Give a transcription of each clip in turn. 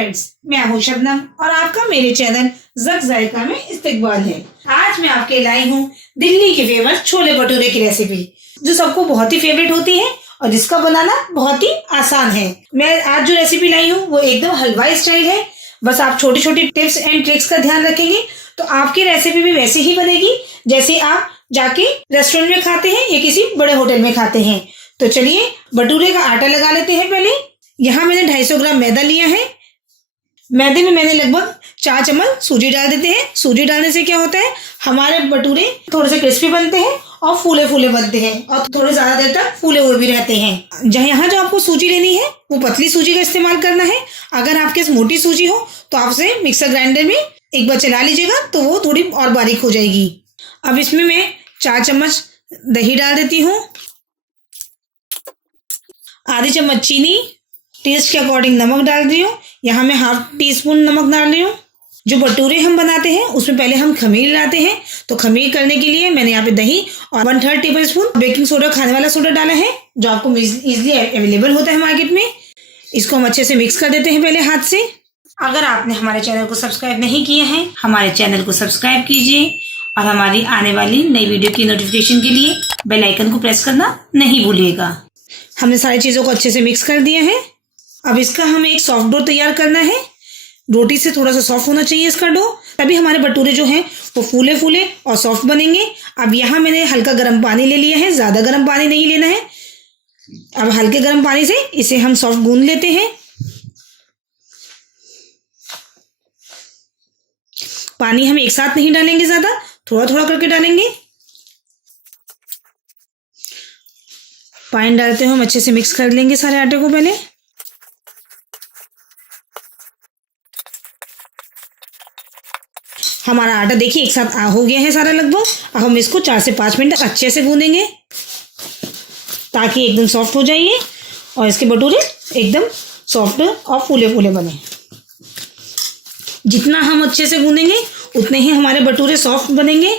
Friends, मैं हूं शबनम और आपका मेरे चैनल ज़क ज़ायका में इस्तकबाल है। आज मैं आपके लाई हूं दिल्ली के फेमस छोले भटूरे की रेसिपी, जो सबको बहुत ही फेवरेट होती है और जिसका बनाना बहुत ही आसान है। मैं आज जो रेसिपी लाई हूँ वो एकदम हलवाई स्टाइल है। बस आप छोटी छोटी टिप्स एंड ट्रिक्स का ध्यान रखेंगे तो आपकी रेसिपी भी वैसे ही बनेगी जैसे आप जाके रेस्टोरेंट में खाते हैं या किसी बड़े होटल में खाते हैं। तो चलिए भटूरे का आटा लगा लेते हैं। पहले यहाँ मैंने 250 ग्राम मैदा लिया है। मैदे में मैंने लगभग 4 चम्मच सूजी डाल देते हैं। सूजी डालने से क्या होता है, हमारे भटूरे थोड़े से क्रिस्पी बनते हैं और फूले फूले बनते हैं और थोड़े ज्यादा देर तक फूले हुए भी रहते हैं। यहाँ जो आपको सूजी लेनी है वो पतली सूजी का इस्तेमाल करना है। अगर आपके पास मोटी सूजी हो तो आप उसे मिक्सर ग्राइंडर में एक बार चला लीजिएगा तो वो थोड़ी और बारीक हो जाएगी। अब इसमें मैं 4 चम्मच दही डाल देती हूँ, आधी चम्मच चीनी, टेस्ट के अकॉर्डिंग नमक डाल रही हूँ। यहाँ मैं ½ टीस्पून नमक डाल रही हूँ। जो भटूरे हम बनाते हैं उसमें पहले हम खमीर लाते हैं, तो खमीर करने के लिए मैंने यहाँ पे दही और 1/3 टेबल स्पून बेकिंग सोडा, खाने वाला सोडा डाला है, जो आपको इजीली अवेलेबल होता है मार्केट में। इसको हम अच्छे से मिक्स कर देते हैं पहले हाथ से। अगर आपने हमारे चैनल को सब्सक्राइब नहीं किया है, हमारे चैनल को सब्सक्राइब कीजिए और हमारी आने वाली नई वीडियो की नोटिफिकेशन के लिए बेल आइकन को प्रेस करना नहीं भूलिएगा। हमने सारी चीज़ों को अच्छे से मिक्स कर दिया है। अब इसका हमें एक सॉफ्ट डो तैयार करना है। रोटी से थोड़ा सा सॉफ्ट होना चाहिए इसका डो, तभी हमारे भटूरे जो हैं वो फूले फूले और सॉफ्ट बनेंगे। अब यहाँ मैंने हल्का गर्म पानी ले लिया है, ज़्यादा गर्म पानी नहीं लेना है। अब हल्के गर्म पानी से इसे हम सॉफ्ट गूंद लेते हैं। पानी हम एक साथ नहीं डालेंगे, ज़्यादा थोड़ा थोड़ा करके डालेंगे। पानी डालते हुए हम अच्छे से मिक्स कर लेंगे सारे आटे को पहले। हमारा आटा देखिए एक साथ हो गया है सारा लगभग। अब हम इसको 4 से 5 मिनट अच्छे से गूंदेंगे ताकि एकदम सॉफ्ट हो जाइए और इसके भटूरे एकदम सॉफ्ट और फूले फूले बने। जितना हम अच्छे से गूंदेंगे उतने ही हमारे भटूरे सॉफ्ट बनेंगे।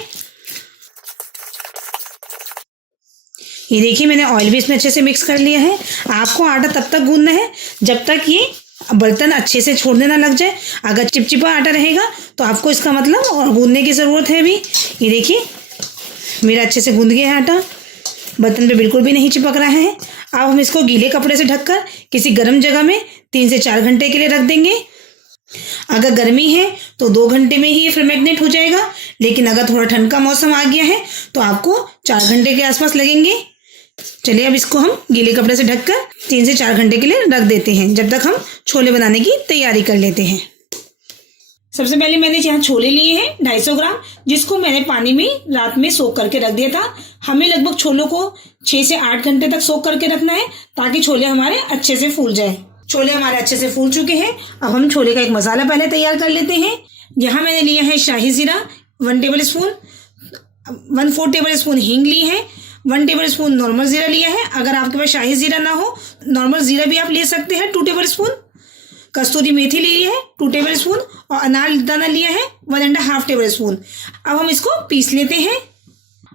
ये देखिए मैंने ऑयल भी इसमें अच्छे से मिक्स कर लिया है। आपको आटा तब तक गूंदना है जब तक ये बर्तन अच्छे से छोड़ने ना लग जाए। अगर चिपचिपा आटा रहेगा तो आपको इसका मतलब और गूंदने की ज़रूरत है अभी। ये देखिए मेरा अच्छे से गूंद गया है आटा, बर्तन पे बिल्कुल भी नहीं चिपक रहा है। अब हम इसको गीले कपड़े से ढककर किसी गर्म जगह में 3 से 4 घंटे के लिए रख देंगे। अगर गर्मी है तो 2 घंटे में ही ये फर्मेंटेट हो जाएगा, लेकिन अगर थोड़ा ठंड का मौसम आ गया है तो आपको 4 घंटे के आसपास लगेंगे। चलिए अब इसको हम गीले कपड़े से ढककर 3 से 4 घंटे के लिए रख देते हैं, जब तक हम छोले बनाने की तैयारी कर लेते हैं। सबसे पहले मैंने यहाँ छोले लिए हैं 250 ग्राम, जिसको मैंने पानी में रात में सोख करके रख दिया था। हमें लगभग छोलों को 6 से 8 घंटे तक सोख करके रखना है ताकि छोले हमारे अच्छे से फूल जाए। छोले हमारे अच्छे से फूल चुके हैं। अब हम छोले का एक मसाला पहले तैयार कर लेते हैं। यहाँ मैंने लिया है शाही जीरा 1 टेबल स्पून, 1/4 टेबल स्पून हींग ली है, 1 टेबल स्पून नॉर्मल जीरा लिया है। अगर आपके पास शाही जीरा ना हो नॉर्मल जीरा भी आप ले सकते हैं 2 टेबल स्पून। कस्तूरी मेथी ली है 2 टेबल स्पून और अनार दाना लिया है 1.5 टेबल स्पून। अब हम इसको पीस लेते हैं।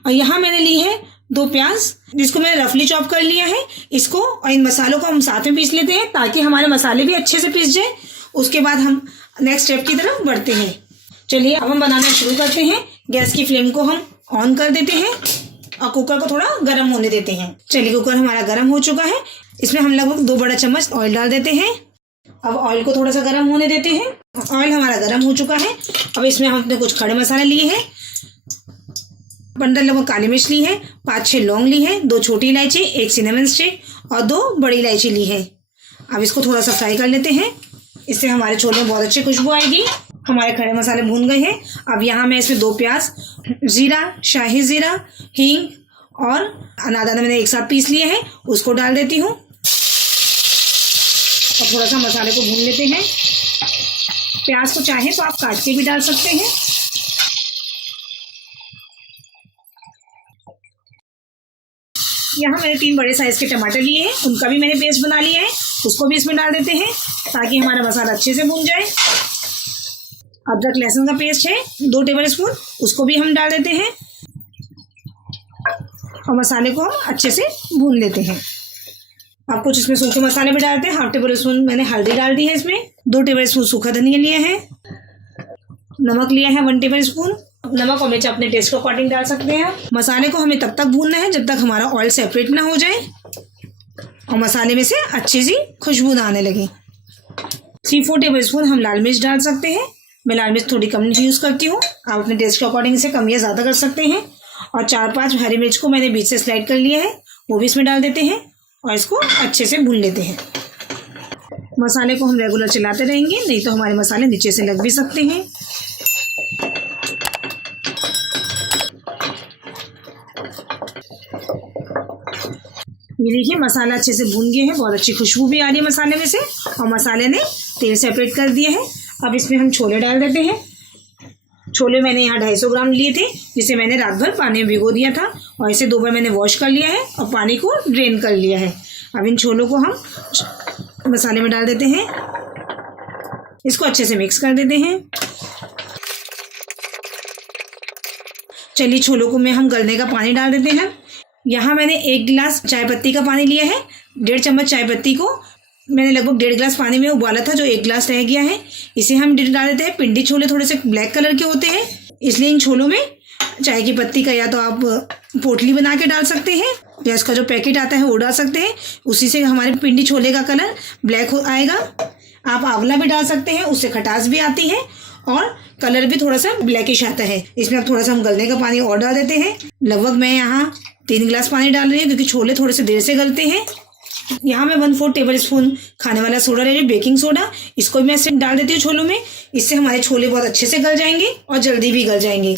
और यहाँ मैंने ली है 2 प्याज, जिसको मैंने रफली चॉप कर लिया है। इसको और इन मसालों को हम साथ में पीस लेते हैं ताकि हमारे मसाले भी अच्छे से पीस जाए। उसके बाद हम नेक्स्ट स्टेप की तरफ बढ़ते हैं। चलिए अब हम बनाना शुरू करते हैं। गैस की फ्लेम को हम ऑन कर देते हैं और कुकर को थोड़ा गर्म होने देते हैं। चलिए कुकर हमारा गर्म हो चुका है। इसमें हम लगभग 2 बड़ा चम्मच ऑयल डाल देते हैं। अब ऑयल को थोड़ा सा गर्म होने देते हैं। ऑयल हमारा गर्म हो चुका है। अब इसमें हम अपने कुछ खड़े मसाले लिए हैं। 15 लगभग काली मिर्च ली है, 5-6 लौंग ली है, 2 छोटी इलायची, 1 सिनेमन स्टिक और 2 बड़ी इलायची ली है। अब इसको थोड़ा सा फ्राई कर लेते हैं, इससे हमारे छोले में बहुत अच्छी खुशबू आएगी। हमारे खड़े मसाले भून गए हैं। अब यहाँ मैं इसमें 2 प्याज, जीरा, शाही जीरा, हींग और अनारदाना मैंने एक साथ पीस लिए हैं, उसको डाल देती हूँ और थोड़ा सा मसाले को भून लेते हैं। प्याज को चाहे तो आप काट के भी डाल सकते हैं। यहाँ मैंने 3 बड़े साइज के टमाटर लिए हैं, उनका भी मैंने पेस्ट बना लिया है, उसको भी इसमें डाल देते हैं ताकि हमारा मसाला अच्छे से भून जाए। अदरक लहसुन का पेस्ट है 2 टेबल स्पून, उसको भी हम डाल देते हैं और मसाले को हम अच्छे से भून लेते हैं। अब कुछ इसमें सूखे मसाले भी डालते हैं। 1/2 टेबल स्पून मैंने हल्दी डाल दी है इसमें। 2 टेबल स्पून सूखा धनिया लिया है। नमक लिया है 1 टेबल स्पून। नमक और मिर्च अपने टेस्ट के अकॉर्डिंग डाल सकते हैं। मसाले को हमें तब तक भूनना है जब तक हमारा ऑयल सेपरेट ना हो जाए और मसाले में से अच्छी सी खुशबू ना आने लगे। 3-4 टेबल स्पून हम लाल मिर्च डाल सकते हैं। मैं लाल मिर्च थोड़ी कम यूज़ करती हूँ, आप अपने टेस्ट के अकॉर्डिंग इसे कम या ज़्यादा कर सकते हैं। और 4-5 हरी मिर्च को मैंने बीच से स्लाइड कर लिया है, वो भी इसमें डाल देते हैं और इसको अच्छे से भून लेते हैं। मसाले को हम रेगुलर चलाते रहेंगे, नहीं तो हमारे मसाले नीचे से लग भी सकते हैं। ये देखिए मसाला अच्छे से भून गया है, बहुत अच्छी खुशबू भी आ रही है मसाले में से और मसाले ने तेल सेपरेट कर दिया है। अब इसमें हम छोले डाल देते हैं। छोले मैंने यहाँ 250 ग्राम लिए थे, जिसे मैंने रात भर पानी में भिगो दिया था और इसे 2 बार मैंने वॉश कर लिया है और पानी को ड्रेन कर लिया है। अब इन छोलों को हम मसाले में डाल देते हैं, इसको अच्छे से मिक्स कर देते हैं। चलिए छोलों को में हम गलने का पानी डाल देते हैं। यहाँ मैंने 1 गिलास चाय पत्ती का पानी लिया है। 1.5 चम्मच चाय पत्ती को मैंने लगभग 1.5 गिलास पानी में उबाला था, जो 1 गिलास रह गया है इसे हम डाल देते हैं। पिंडी छोले थोड़े से ब्लैक कलर के होते हैं, इसलिए इन छोलों में चाय की पत्ती का या तो आप पोटली बना के डाल सकते हैं या इसका जो पैकेट आता है वो डाल सकते हैं, उसी से हमारे पिंडी छोले का कलर ब्लैक आएगा। आप आंवला भी डाल सकते हैं, उससे खटास भी आती है और कलर भी थोड़ा सा ब्लैकिश आता है। इसमें अब थोड़ा सा हम गलने का पानी और डाल देते हैं। लगभग मैं यहाँ 3 गिलास पानी डाल रही हूँ क्योंकि छोले थोड़े से देर से गलते हैं। यहाँ मैं 1/4 टेबल स्पून खाने वाला सोडा ले रही हूँ, बेकिंग सोडा। इसको भी मैं ऐसे डाल देती हूँ छोलों में, इससे हमारे छोले बहुत अच्छे से गल जाएंगे और जल्दी भी गल जाएंगे।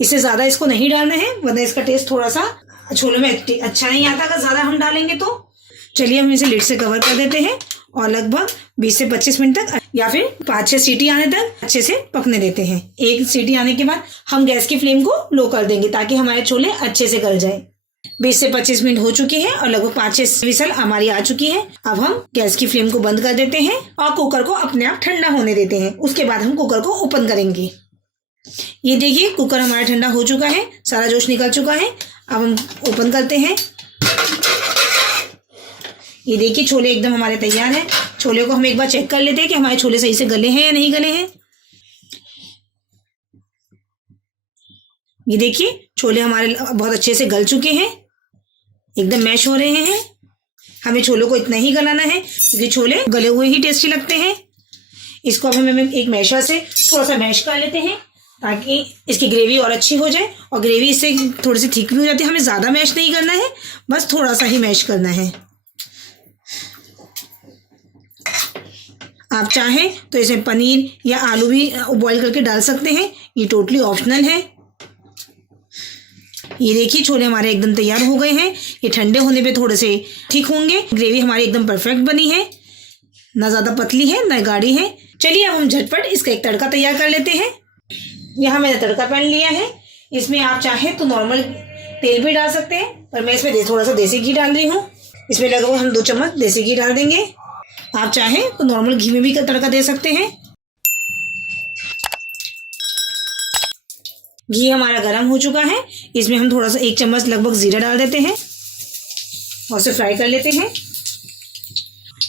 इससे ज़्यादा इसको नहीं डालना है वरना इसका टेस्ट थोड़ा सा छोलों में अच्छा नहीं आता अगर ज़्यादा हम डालेंगे तो। चलिए हम इसे लिड से कवर कर देते हैं और लगभग 20 से 25 मिनट तक या फिर 5-6 सीटी आने तक अच्छे से पकने देते हैं। 1 सीटी आने के बाद हम गैस की फ्लेम को लो कर देंगे ताकि हमारे छोले अच्छे से गल जाए। 20 से 25 मिनट हो चुके हैं और लगभग 5-6 विसल हमारी आ चुकी है। अब हम गैस की फ्लेम को बंद कर देते हैं और कुकर को अपने आप ठंडा होने देते हैं। उसके बाद हम कुकर को ओपन करेंगे। ये देखिए कुकर हमारा ठंडा हो चुका है, सारा जोश निकल चुका है। अब हम ओपन करते हैं। ये देखिए छोले एकदम हमारे तैयार हैं। छोले को हम एक बार चेक कर लेते हैं कि हमारे छोले सही से गले हैं या नहीं गले हैं। ये देखिए छोले हमारे बहुत अच्छे से गल चुके हैं, एकदम मैश हो रहे हैं। हमें छोलों को इतना ही गलाना है क्योंकि छोले गले हुए ही टेस्टी लगते हैं। इसको अब हम एक मैशर से थोड़ा सा मैश कर लेते हैं ताकि इसकी ग्रेवी और अच्छी हो जाए और ग्रेवी इससे थोड़ी सी थिक भी हो जाती है। हमें ज़्यादा मैश नहीं करना है, बस थोड़ा सा ही मैश करना है। आप चाहें तो इसमें पनीर या आलू भी बॉईल करके डाल सकते हैं, ये टोटली ऑप्शनल है। ये देखिए छोले हमारे एकदम तैयार हो गए हैं। ये ठंडे होने पे थोड़े से ठीक होंगे। ग्रेवी हमारी एकदम परफेक्ट बनी है, ना ज़्यादा पतली है ना गाढ़ी है। चलिए अब हम झटपट इसका एक तड़का तैयार कर लेते हैं। यहाँ मैंने तड़का पैन लिया है, इसमें आप चाहें तो नॉर्मल तेल भी डाल सकते हैं, पर मैं इसमें थोड़ा सा देसी घी डाल रही हूँ। इसमें लगभग हम 2 चम्मच देसी घी डाल देंगे। आप चाहें तो नॉर्मल घी में भी तड़का दे सकते हैं। घी हमारा गर्म हो चुका है, इसमें हम थोड़ा सा 1 चम्मच लगभग जीरा डाल देते हैं और उसे फ्राई कर लेते हैं।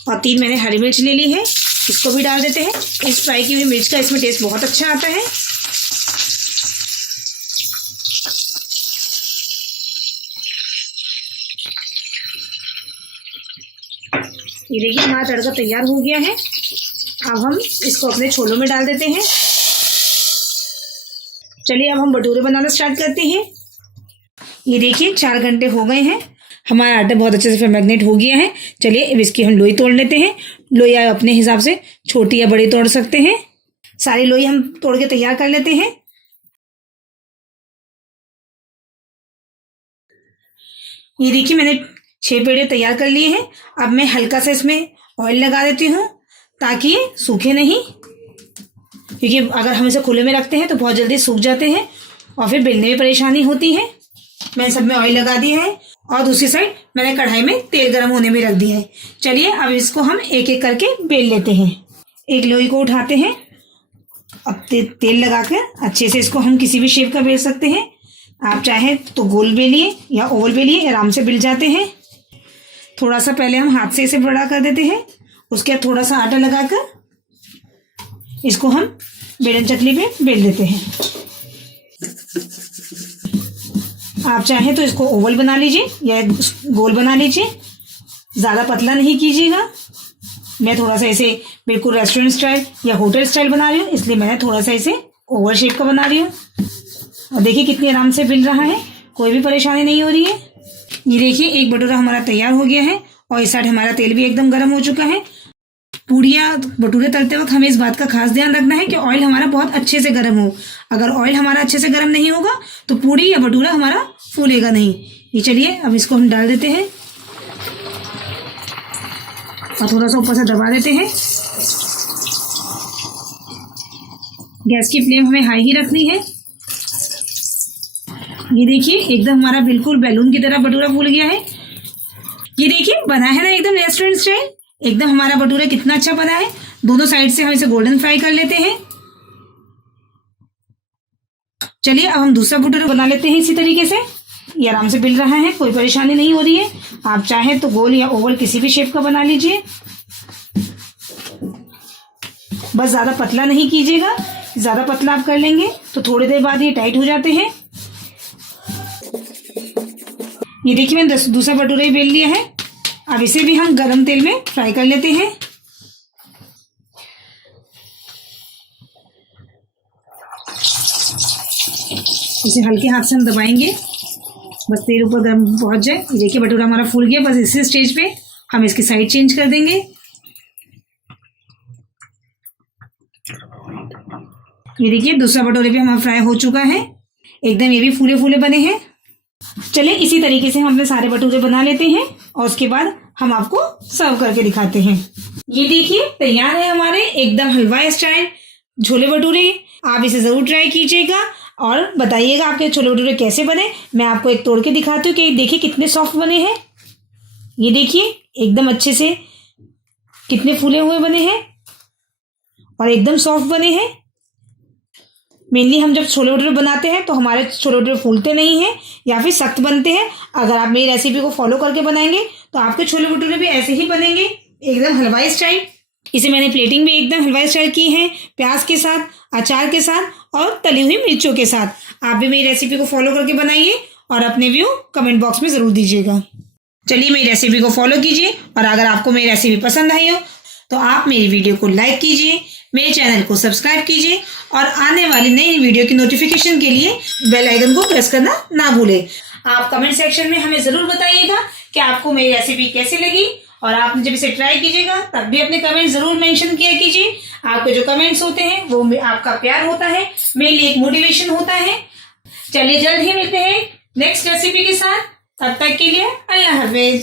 और 3 मैंने हरी मिर्च ले ली है, इसको भी डाल देते हैं। इस फ्राई की हुई मिर्च का इसमें टेस्ट बहुत अच्छा आता है। ये देखिए हमारा तड़का तैयार हो गया है। अब हम इसको अपने छोलों में डाल देते हैं। चलिए अब हम भटूरे बनाना स्टार्ट करते हैं। ये देखिए 4 घंटे हो गए हैं, हमारा आटा बहुत अच्छे से मैग्नेट हो गया है। चलिए अब इसकी हम लोई तोड़ लेते हैं। लोई आप अपने हिसाब से छोटी या बड़ी तोड़ सकते हैं। सारी लोई हम तोड़ के तैयार कर लेते हैं। ये देखिए मैंने 6 पेड़े तैयार कर लिए हैं। अब मैं हल्का सा इसमें ऑयल लगा देती हूँ ताकि ये सूखे नहीं, क्योंकि अगर हम इसे खुले में रखते हैं तो बहुत जल्दी सूख जाते हैं और फिर बेलने में परेशानी होती है। मैंने सब में ऑयल लगा दिया है और दूसरी साइड मैंने कढ़ाई में तेल गर्म होने में रख दिया है। चलिए अब इसको हम एक एक करके बेल लेते हैं। एक लोई को उठाते हैं, अब तेल लगा कर अच्छे से इसको हम किसी भी शेप का बेल सकते हैं। आप चाहे तो गोल बेलिए या ओवल बेलिए, आराम से बेल जाते हैं। थोड़ा सा पहले हम हाथ से इसे बड़ा कर देते हैं, उसके बाद थोड़ा सा आटा लगाकर इसको हम बेलन चकली पे बेल देते हैं। आप चाहें तो इसको ओवल बना लीजिए या गोल बना लीजिए, ज़्यादा पतला नहीं कीजिएगा। मैं थोड़ा सा इसे बिल्कुल रेस्टोरेंट स्टाइल या होटल स्टाइल बना रही हूँ, इसलिए मैंने थोड़ा सा इसे ओवल शेप का बना रही हूँ। और देखिए कितनी आराम से बिल रहा है, कोई भी परेशानी नहीं हो रही है। ये देखिए एक भटूरा हमारा तैयार हो गया है और इस साइड हमारा तेल भी एकदम गर्म हो चुका है। पूड़ियाँ भटूरे तलते वक्त हमें इस बात का खास ध्यान रखना है कि ऑयल हमारा बहुत अच्छे से गर्म हो। अगर ऑयल हमारा अच्छे से गर्म नहीं होगा तो पूड़ी या भटूरा हमारा फूलेगा नहीं। ये चलिए अब इसको हम डाल देते हैं और थोड़ा सा ऊपर से दबा देते हैं। गैस की फ्लेम हमें हाई ही रखनी है। ये देखिए एकदम हमारा बिल्कुल बैलून की तरह भटूरा फूल गया है। ये देखिए बना है ना एकदम रेस्टोरेंट स्टाइल। एकदम हमारा भटूरा कितना अच्छा बना है। दोनों साइड से हम इसे गोल्डन फ्राई कर लेते हैं। चलिए अब हम दूसरा भटूरा बना लेते हैं इसी तरीके से। ये आराम से बिल रहा है, कोई परेशानी नहीं हो रही है। आप चाहें तो गोल या ओवल किसी भी शेप का बना लीजिए, बस ज़्यादा पतला नहीं कीजिएगा। ज़्यादा पतला आप कर लेंगे तो थोड़ी देर बाद ये टाइट हो जाते हैं। ये देखिए मैंने दूसरा भटूरा ही बेल लिया है। अब इसे भी हम गरम तेल में फ्राई कर लेते हैं। इसे हल्के हाथ से हम दबाएंगे, बस तेल ऊपर गर्म पहुंच जाए। ये देखिए भटूरा हमारा फूल गया। बस इसी स्टेज पे हम इसकी साइड चेंज कर देंगे। ये देखिए दूसरा भटूरे भी हमारा फ्राई हो चुका है, एकदम ये भी फूले फूले बने हैं। चलिए इसी तरीके से हम अपने सारे भटूरे बना लेते हैं और उसके बाद हम आपको सर्व करके दिखाते हैं। ये देखिए तैयार है हमारे एकदम हलवा स्टाइल छोले भटूरे। आप इसे जरूर ट्राई कीजिएगा और बताइएगा आपके छोले भटूरे कैसे बने। मैं आपको एक तोड़ के दिखाती हूँ कि देखिए कितने सॉफ्ट बने हैं। ये देखिए एकदम अच्छे से कितने फूले हुए बने हैं और एकदम सॉफ्ट बने हैं। मेनली हम जब छोले भटूरे बनाते हैं तो हमारे छोले भटूरे फूलते नहीं हैं या फिर सख्त बनते हैं। अगर आप मेरी रेसिपी को फॉलो करके बनाएंगे तो आपके छोले भटूरे भी ऐसे ही बनेंगे, एकदम हलवाई स्टाइल। इसे मैंने प्लेटिंग भी एकदम हलवाई स्टाइल की है, प्याज के साथ, अचार के साथ और तली हुई मिर्चों के साथ। आप भी मेरी रेसिपी को फॉलो करके बनाइए और अपने व्यू कमेंट बॉक्स में ज़रूर दीजिएगा। चलिए मेरी रेसिपी को फॉलो कीजिए और अगर आपको मेरी रेसिपी पसंद आई हो तो आप मेरी वीडियो को लाइक कीजिए, मेरे चैनल को सब्सक्राइब कीजिए और आने वाली नई वीडियो की नोटिफिकेशन के लिए बेल आइकन को प्रेस करना ना भूलें। आप कमेंट सेक्शन में हमें ज़रूर बताइएगा कि आपको मेरी रेसिपी कैसी लगी और आप जब इसे ट्राई कीजिएगा तब भी अपने कमेंट ज़रूर मेंशन किया कीजिए। आपके जो कमेंट्स होते हैं वो आपका प्यार होता है, मेरे लिए एक मोटिवेशन होता है। चलिए जल्द ही मिलते हैं नेक्स्ट रेसिपी के साथ। तब तक के लिए अल्लाह हाफिज।